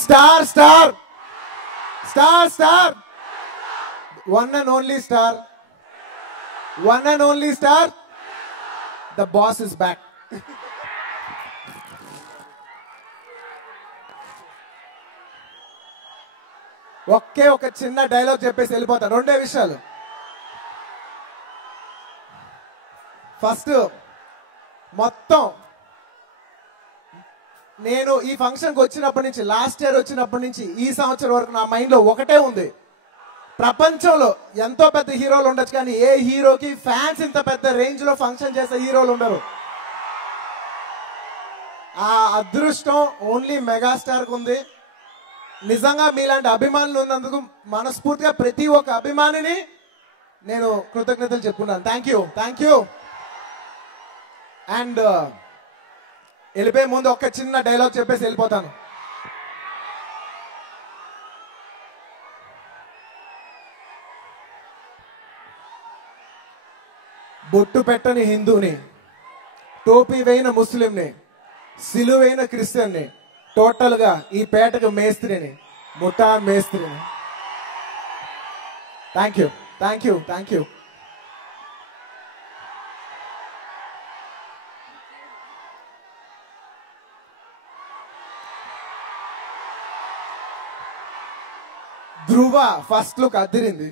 Star, star, star, star. One and only star. One and only star. The boss is back. ఒకే ఒక చిన్న dialogue చెప్పేసి వెళ్ళిపోతాను. రెండే విషయాలు. ఫస్ట్, మొత్తం నేను ఈ ఫంక్షన్కి వచ్చినప్పటి నుంచి, లాస్ట్ ఇయర్ వచ్చినప్పటి నుంచి ఈ సంవత్సరం వరకు నా మైండ్లో ఒకటే ఉంది. ప్రపంచంలో ఎంతో పెద్ద హీరోలు ఉండొచ్చు, కానీ ఏ హీరోకి ఫ్యాన్స్ ఇంత పెద్ద రేంజ్ లో ఫంక్షన్ చేసే హీరోలు ఉండరు. ఆ అదృష్టం ఓన్లీ మెగాస్టార్ కు ఉంది. నిజంగా మీలాంటి అభిమానులు ఉన్నందుకు మనస్ఫూర్తిగా ప్రతి ఒక్క అభిమానిని నేను కృతజ్ఞతలు చెప్పుకున్నాను. Thank you, thank you. And వెళ్ళిపోయే ముందు ఒక చిన్న డైలాగ్ చెప్పేసి వెళ్ళిపోతాను. బొట్టు పెట్టని హిందూని, టోపీ వేయిన ముస్లింని, సిలువైన క్రిస్టియన్ని, టోటల్ గా ఈ పేటకు మేస్త్రిని, ముఠా మేస్త్రిని. Thank you, thank you, thank you. Dhruva first look Adirindi.